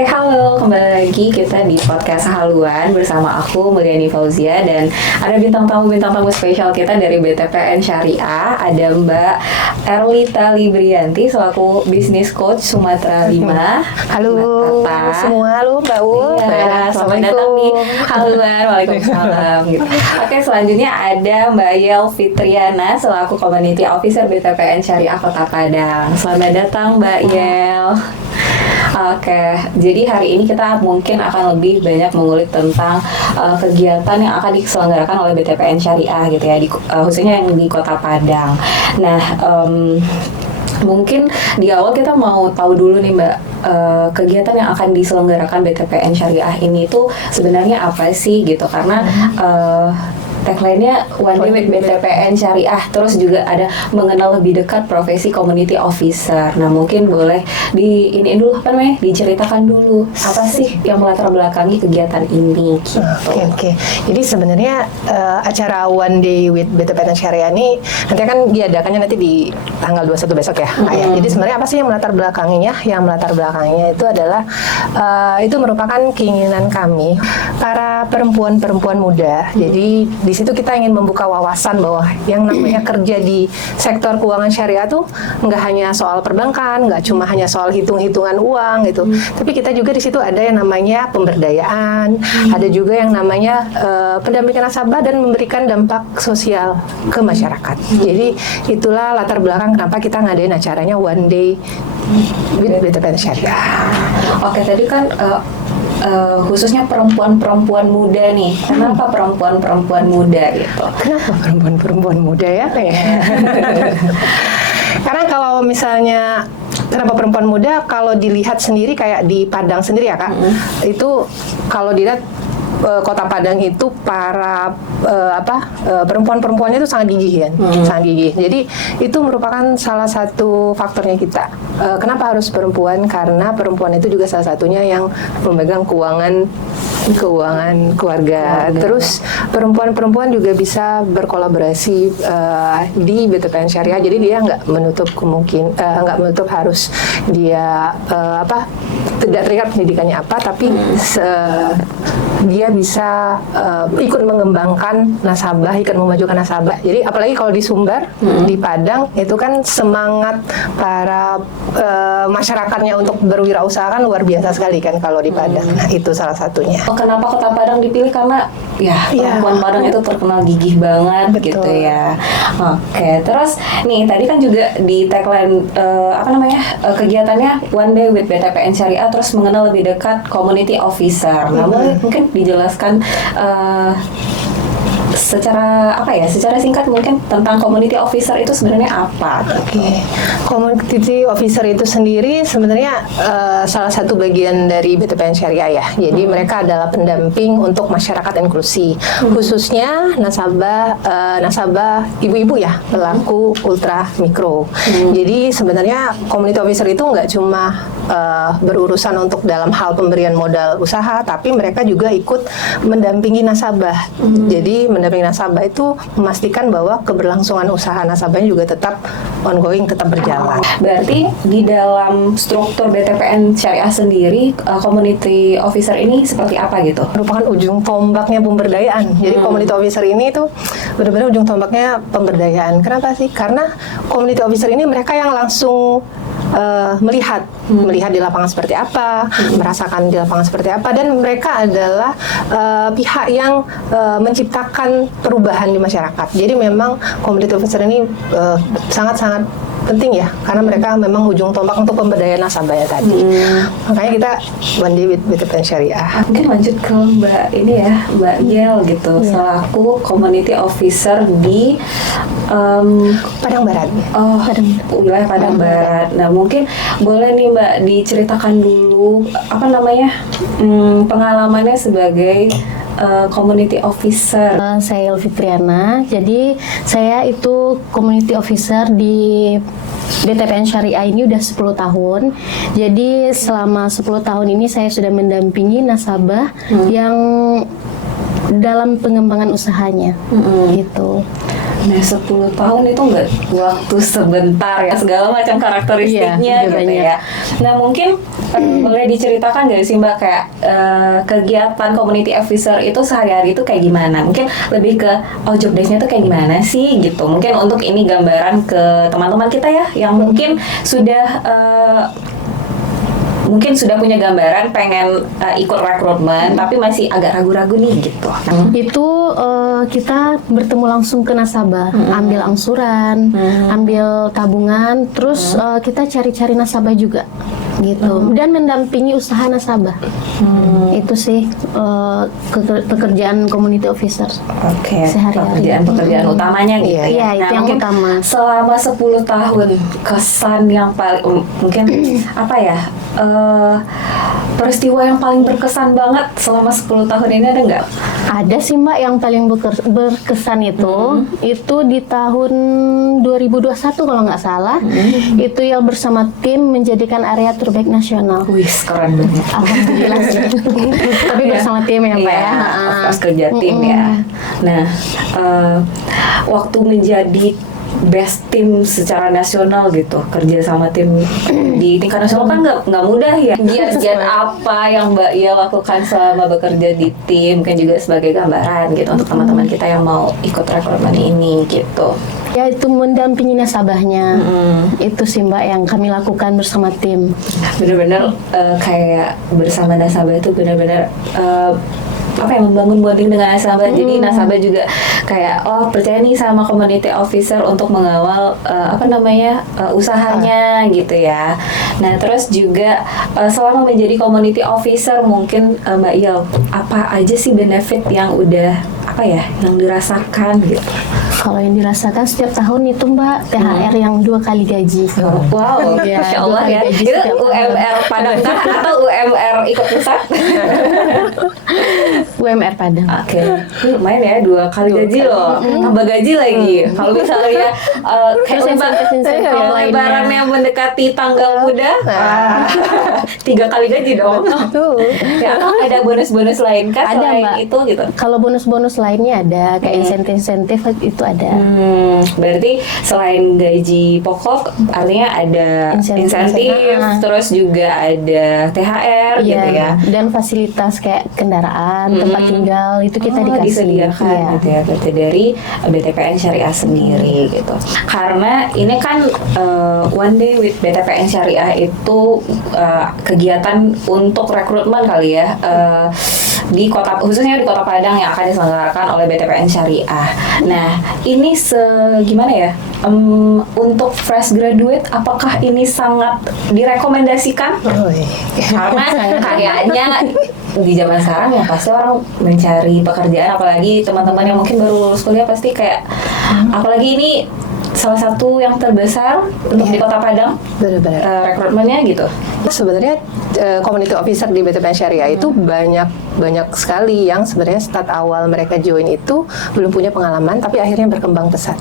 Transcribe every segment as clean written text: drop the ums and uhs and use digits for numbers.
Oke, halo, kembali lagi kita di podcast Haluan bersama aku Mulyani Fauzia dan ada bintang tamu spesial kita dari BTPN Syariah, ada Mbak Erlita Librianti selaku Business Coach Sumatera 5. Halo semua, halo Mbak Ul. Iya, selamat datang di Haluan. Waalaikumsalam. Gitu. Oke, selanjutnya ada Mbak Yel Fitriana selaku Community Officer BTPN Syariah Kota Padang. Selamat datang Mbak Yel. Oke, jadi hari ini kita mungkin akan lebih banyak mengulik tentang kegiatan yang akan diselenggarakan oleh BTPN Syariah gitu ya, khususnya yang di Kota Padang. Nah, mungkin di awal kita mau tahu dulu nih Mbak, kegiatan yang akan diselenggarakan BTPN Syariah ini tuh sebenarnya apa sih gitu, karena tagline-nya One Day with BTPN Syariah, terus juga ada mengenal lebih dekat profesi community officer. Nah, mungkin boleh diceritakan dulu apa sih yang melatar belakangi kegiatan ini gitu. Oke. Jadi sebenarnya acara One Day with BTPN Syariah ini nanti akan diadakannya nanti di tanggal 21 besok ya. Jadi sebenarnya apa sih yang melatar belakanginya? Yang melatar belakanginya itu adalah itu merupakan keinginan kami para perempuan-perempuan muda. Jadi di situ kita ingin membuka wawasan bahwa yang namanya kerja di sektor keuangan syariah tuh nggak hanya soal perbankan, nggak cuma hanya soal hitung-hitungan uang gitu, tapi kita juga di situ ada yang namanya pemberdayaan, ada juga yang namanya pendampingan nasabah dan memberikan dampak sosial ke masyarakat. Jadi itulah latar belakang kenapa kita ngadain acaranya One Day with BTPN Syariah. Oke, tadi kan khususnya perempuan-perempuan muda nih. Kenapa perempuan-perempuan muda gitu? Kenapa perempuan-perempuan muda ya? Karena kalau misalnya kenapa perempuan muda, kalau dilihat sendiri kayak di Padang sendiri ya Kak, itu kalau dilihat Kota Padang itu para perempuan-perempuannya itu sangat gigih kan, sangat gigih. Jadi itu merupakan salah satu faktornya kita. Kenapa harus perempuan? Karena perempuan itu juga salah satunya yang memegang keuangan keluarga. Terus perempuan-perempuan juga bisa berkolaborasi di BTPN Syariah. Jadi dia nggak menutup harus dia tidak terikat pendidikannya apa, tapi dia bisa ikut mengembangkan nasabah, ikut memajukan nasabah. Jadi apalagi kalau di Sumbar, di Padang itu kan semangat para masyarakatnya untuk berwirausaha kan luar biasa sekali kan kalau di Padang. Nah, itu salah satunya. Kenapa Kota Padang dipilih? Karena perempuan Padang itu terkenal gigih banget. Betul. Gitu ya. Oke, terus nih tadi kan juga di tagline kegiatannya One Day with BTPN Syariah, terus mengenal lebih dekat community officer. Nah, mungkin dijelaskan secara singkat mungkin tentang community officer itu sebenarnya apa? Oke. Community officer itu sendiri sebenarnya salah satu bagian dari BTPN Syariah ya. Jadi mereka adalah pendamping untuk masyarakat inklusi, khususnya nasabah ibu-ibu ya, pelaku ultra mikro. Jadi sebenarnya community officer itu nggak cuma berurusan untuk dalam hal pemberian modal usaha, tapi mereka juga ikut mendampingi nasabah. Jadi mendampingi nasabah itu memastikan bahwa keberlangsungan usaha nasabahnya juga tetap ongoing, tetap berjalan. Berarti di dalam struktur BTPN Syariah sendiri, community officer ini seperti apa gitu? Merupakan ujung tombaknya pemberdayaan. Jadi community officer ini itu benar-benar ujung tombaknya pemberdayaan. Kenapa sih? Karena community officer ini mereka yang langsung melihat di lapangan seperti apa, merasakan di lapangan seperti apa, dan mereka adalah pihak yang menciptakan perubahan di masyarakat. Jadi memang community officer ini sangat-sangat penting ya, karena mereka memang ujung tombak untuk pemberdayaan nasabah ya tadi. Makanya kita One Day with BTPN Syariah. Mungkin lanjut ke Mbak Yel gitu, selaku community officer di Padang Barat. Wilayah Padang Barat. Nah, mungkin boleh nih Mbak diceritakan dulu pengalamannya sebagai community officer. Saya Yel Fitriana. Jadi saya itu community officer di BTPN Syariah ini udah 10 tahun. Jadi selama 10 tahun ini saya sudah mendampingi nasabah yang dalam pengembangan usahanya gitu. Nah, 10 tahun itu nggak waktu sebentar ya, segala macam karakteristiknya Iya, gitu banyak. ya. Nah, mungkin boleh diceritakan nggak sih Mbak kayak kegiatan community officer itu sehari-hari itu kayak gimana? Mungkin lebih ke job desk-nya tuh kayak gimana sih gitu. Mungkin untuk ini gambaran ke teman-teman kita ya yang mungkin sudah punya gambaran pengen ikut rekrutmen tapi masih agak ragu-ragu nih gitu. Itu kita bertemu langsung ke nasabah, ambil angsuran, ambil tabungan, terus kita cari-cari nasabah juga gitu, dan mendampingi usaha nasabah. Itu sih pekerjaan community officer. Oke, Sehari-hari. pekerjaan utamanya gitu Iya, ya. itu yang mungkin utama. Selama 10 tahun kesan yang paling mungkin apa ya? Peristiwa yang paling berkesan banget selama 10 tahun ini ada nggak? Ada sih Mbak yang paling berkesan itu di tahun 2021 kalau nggak salah, itu yang bersama tim menjadikan area terbaik nasional. Wih, keren banget. Alhamdulillah sih. Tapi bersama tim ya Mbak ya. Pas kerja tim ya. Nah, waktu menjadi best tim secara nasional gitu, kerja sama tim di tingkat nasional kan nggak mudah ya. Giat-giat apa yang Mbak Ia lakukan selama bekerja di tim, kan juga sebagai gambaran gitu untuk teman-teman kita yang mau ikut rekrutmen ini gitu. Ya, itu mendampingi nasabahnya. Itu sih Mbak yang kami lakukan bersama tim. Bener-bener kayak bersama nasabah itu bener-bener apa ya, membangun bonding dengan nasabah. Jadi nasabah juga kayak percaya nih sama community officer untuk mengawal usahanya gitu ya. Nah, terus juga selama menjadi community officer mungkin Mbak Yel, apa aja sih benefit yang udah yang dirasakan gitu? Kalau yang dirasakan setiap tahun itu Mbak, THR yang 2 kali gaji. Wow, Iya, Masya Allah 2 kali ya. gaji Itu setiap UMR Padang kah atau UMR ikut pusat? UMR Padang. Oke, lumayan ya 2 kali gaji loh, tambah gaji lagi. Kalau misalnya kayak kalau lebarannya mendekati tanggal muda, 3 kali gaji dong. Ya, atau ada bonus-bonus lain kah Ada, selain Mbak. itu gitu? Kalau bonus-bonus lainnya ada, kayak insentif-insentif itu ada. Berarti selain gaji pokok, artinya ada insentif, terus juga ada THR gitu ya. Dan fasilitas kayak kendaraan, tempat tinggal itu kita dikasih. Disediakan Iya. gitu ya, berarti dari BTPN Syariah sendiri gitu. Karena ini kan One Day with BTPN Syariah itu kegiatan untuk rekrutmen kali ya, khususnya di Kota Padang yang akan diselenggarakan oleh BTPN Syariah. Nah, ini gimana ya? Untuk fresh graduate, apakah ini sangat direkomendasikan? Karena kayaknya di zaman sekarang ya pasti orang mencari pekerjaan, apalagi teman-teman yang mungkin baru lulus kuliah pasti kayak, apalagi ini salah satu yang terbesar untuk di Kota Padang, benar-benar rekrutmennya gitu. Sebenarnya community officer di BTPN Syariah itu banyak sekali yang sebenarnya start awal mereka join itu belum punya pengalaman, tapi akhirnya berkembang pesat.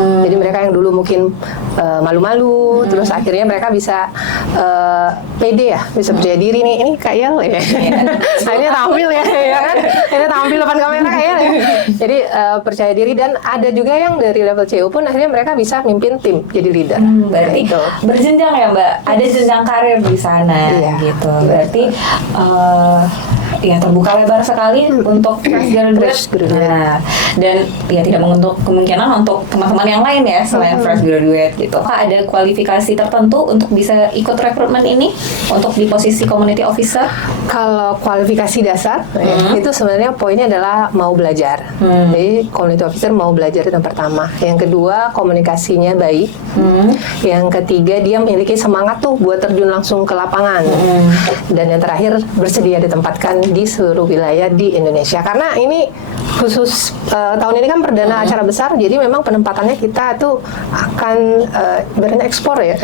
Jadi mereka yang dulu mungkin malu-malu, terus akhirnya mereka bisa pede ya, bisa percaya diri nih, ini Kak Yel ya. Akhirnya tampil ya kan? Akhirnya tampil depan kamera Kak Yel ya. Jadi percaya diri, dan ada juga yang dari level CO pun akhirnya mereka bisa mimpin tim jadi leader. Berarti Gitu. berjenjang ya Mbak, ada jenjang karir di sana gitu. Berarti ya terbuka lebar sekali untuk fresh graduate. Nah, dan ya tidak menutup kemungkinan untuk teman-teman yang lain ya selain fresh graduate gitu. Apakah ada kualifikasi tertentu untuk bisa ikut rekrutmen ini untuk di posisi community officer? Kalau kualifikasi dasar itu sebenarnya poinnya adalah mau belajar. Jadi community officer mau belajar itu yang pertama. Yang kedua, komunikasinya baik. Yang ketiga, dia memiliki semangat tuh buat terjun langsung ke lapangan. Dan yang terakhir, bersedia ditempatkan di seluruh wilayah di Indonesia. Karena ini khusus tahun ini kan perdana acara besar, jadi memang penempatannya kita tuh akan ibaratnya ekspor ya.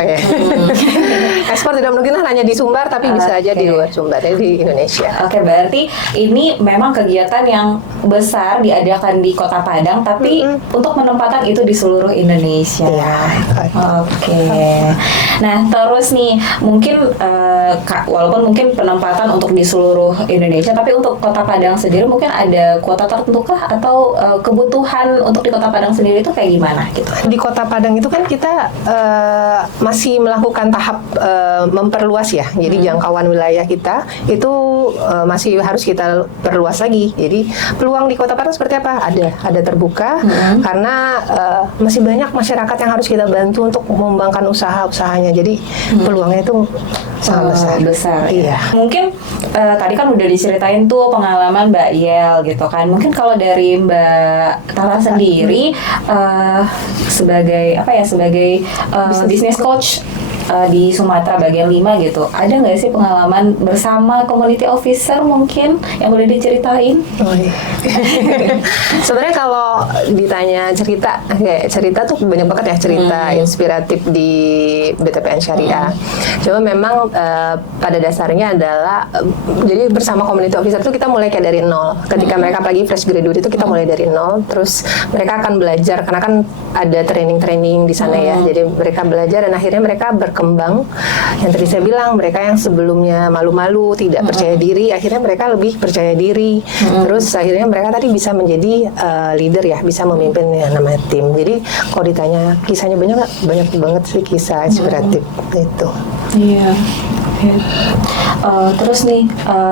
Ekspor tidak mungkin hanya di Sumbar, tapi bisa aja di luar Sumbar, ya, di Indonesia. Oke, berarti ini memang kegiatan yang besar diadakan di Kota Padang, tapi untuk penempatan itu di seluruh Indonesia. Oke. Nah, terus nih mungkin walaupun mungkin penempatan untuk di seluruh Indonesia, tapi untuk Kota Padang sendiri mungkin ada kuota tertentu tertentu kah atau kebutuhan untuk di Kota Padang sendiri itu kayak gimana gitu? Di Kota Padang itu kan kita masih melakukan tahap memperluas ya. Jadi jangkauan wilayah kita itu masih harus kita perluas lagi. Jadi peluang di Kota Padang seperti apa? Ada terbuka karena masih banyak masyarakat yang harus kita bantu untuk mengembangkan usaha-usahanya. Jadi peluangnya itu sangat besar. Iya. Mungkin tadi kan udah diceritain tuh pengalaman Mbak Yel gitu kan. Mungkin kalau dari Mbak Tata sendiri sebagai business coach di Sumatera bagian 5 gitu, ada nggak sih pengalaman bersama community officer mungkin yang boleh diceritain? Sebenarnya kalau ditanya cerita tuh banyak banget ya cerita inspiratif di BTPN Syariah. Cuma memang pada dasarnya adalah jadi bersama community officer itu kita mulai kayak dari nol. Ketika mereka lagi fresh graduate itu kita mulai dari nol. Terus mereka akan belajar karena kan ada training di sana ya. Jadi mereka belajar dan akhirnya mereka berkembang. Yang tadi saya bilang mereka yang sebelumnya malu-malu, tidak percaya diri, akhirnya mereka lebih percaya diri. Terus akhirnya mereka tadi bisa menjadi leader ya, bisa memimpin yang namanya tim. Jadi kalau ditanya kisahnya banyak nggak? Banyak banget sih kisah inspiratif itu. Iya. Terus nih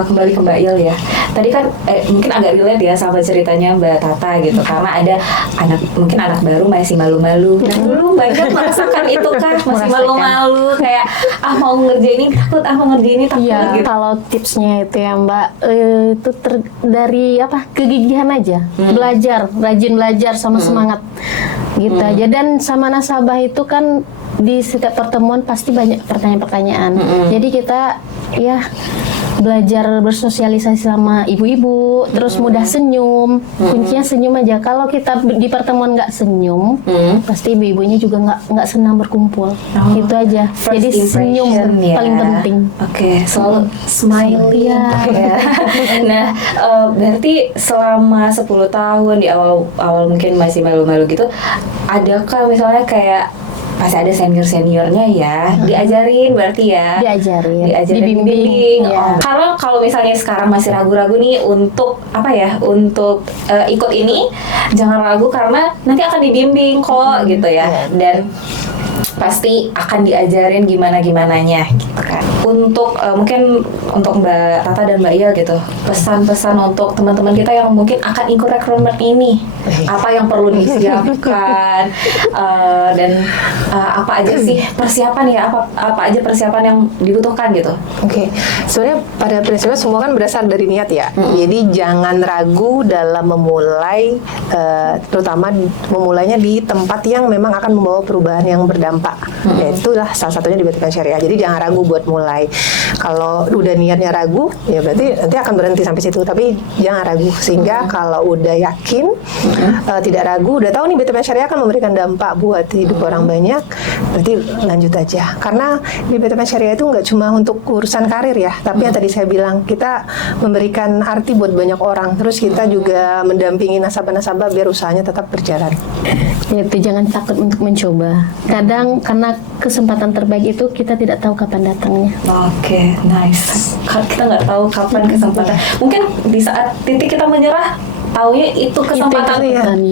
kembali ke Mbak Il ya. Tadi kan mungkin agak relate ya sama ceritanya Mbak Tata gitu, karena ada mungkin anak baru masih malu-malu. Dan dulu banyak merasakan itu kan, masih malu-malu kayak mau ngerjain ini takut, mau ngerjain ini takut Iya, gitu. kalau tipsnya itu ya Mbak, itu dari kegigihan aja, belajar, rajin belajar sama semangat gitu aja. Dan sama nasabah itu kan di setiap pertemuan pasti banyak pertanyaan-pertanyaan. Jadi kita ya belajar bersosialisasi sama ibu-ibu, terus mudah senyum. Kuncinya senyum aja. Kalau kita di pertemuan nggak senyum, pasti ibu-ibunya juga nggak senang berkumpul. Itu aja. First Jadi senyum impression ya. paling penting. Oke, selalu smiley. Iya. Ya. Nah, berarti selama 10 tahun di awal mungkin masih malu-malu gitu, adakah misalnya kayak pasti ada seniornya ya, diajarin berarti ya, Diajarin, dibimbing. ya. Karena kalau misalnya sekarang masih ragu-ragu nih untuk untuk ikut ini, jangan ragu karena nanti akan dibimbing kok gitu ya, dan pasti akan diajarin gimana-gimananya gitu kan. Untuk mungkin untuk Mbak Tata dan Mbak Iya gitu, pesan-pesan untuk teman-teman kita yang mungkin akan ikut rekrutmen ini, apa yang perlu disiapkan dan apa aja sih persiapan ya, apa aja persiapan yang dibutuhkan gitu. Oke, sebenarnya pada prinsipnya semua kan berasal dari niat ya. Jadi jangan ragu dalam memulai, terutama memulainya di tempat yang memang akan membawa perubahan yang berdampak. Ya, itulah salah satunya di BTPN Syariah. Jadi jangan ragu buat mulai. Kalau udah niatnya ragu, ya berarti nanti akan berhenti sampai situ. Tapi jangan ragu, sehingga kalau udah yakin, tidak ragu, udah tahu nih BTPN Syariah akan memberikan dampak buat hidup orang banyak, berarti lanjut aja. Karena di BTPN Syariah itu nggak cuma untuk urusan karir ya, tapi yang tadi saya bilang, kita memberikan arti buat banyak orang. Terus kita juga mendampingi nasabah-nasabah biar usahanya tetap berjalan. Itu jangan takut untuk mencoba. Kadang karena kesempatan terbaik itu kita tidak tahu kapan datangnya. Oke, nice. Kita nggak tahu kapan kesempatan. Mungkin di saat titik kita menyerah, taunya itu kesempatan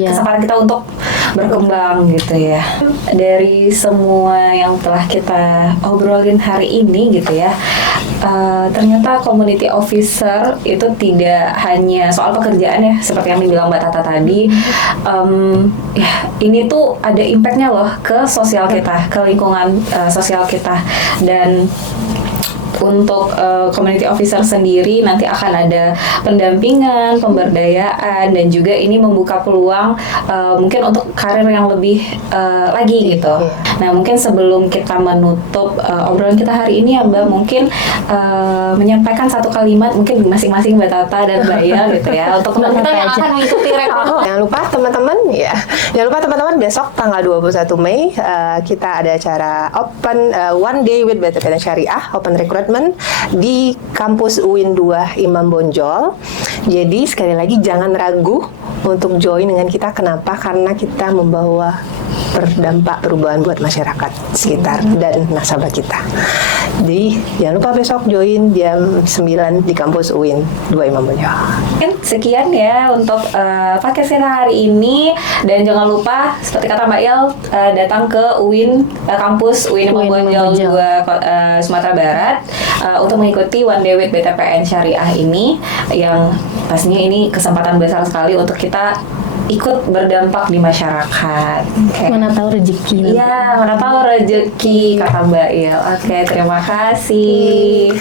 kesempatan kita untuk berkembang gitu ya. Dari semua yang telah kita obrolin hari ini gitu ya, ternyata community officer itu tidak hanya soal pekerjaan ya, seperti yang dibilang Mbak Tata tadi. Ya, ini tuh ada impactnya loh ke sosial kita, ke lingkungan sosial kita. Dan untuk community officer sendiri nanti akan ada pendampingan, pemberdayaan, dan juga ini membuka peluang mungkin untuk karir yang lebih lagi gitu. Nah, mungkin sebelum kita menutup obrolan kita hari ini ya Mbak, mungkin menyampaikan satu kalimat mungkin masing-masing Mbak Tata dan Mbak Iya gitu ya, untuk teman-teman kita yang akan mengikuti rekrutmen. Jangan lupa teman-teman besok tanggal 21 Mei kita ada acara open one day with BTPN Syariah, open recruitment di kampus UIN 2 Imam Bonjol. Jadi sekali lagi jangan ragu untuk join dengan kita. Kenapa? Karena kita membawa berdampak perubahan buat masyarakat sekitar dan nasabah kita. Jadi jangan lupa besok join jam 9 di kampus UIN 2 Imam Bonjol. Mungkin sekian ya untuk podcast kita hari ini, dan jangan lupa seperti kata Mbak Il, datang ke UIN kampus UIN Imam UIN Bonjol Bonjol 2 Sumatera Barat untuk mengikuti One Day with BTPN Syariah ini, yang pastinya ini kesempatan besar sekali untuk kita ikut berdampak di masyarakat. Mana tahu rezeki. Iya, mana tahu rezeki kata Mbak Il. Oke, terima kasih.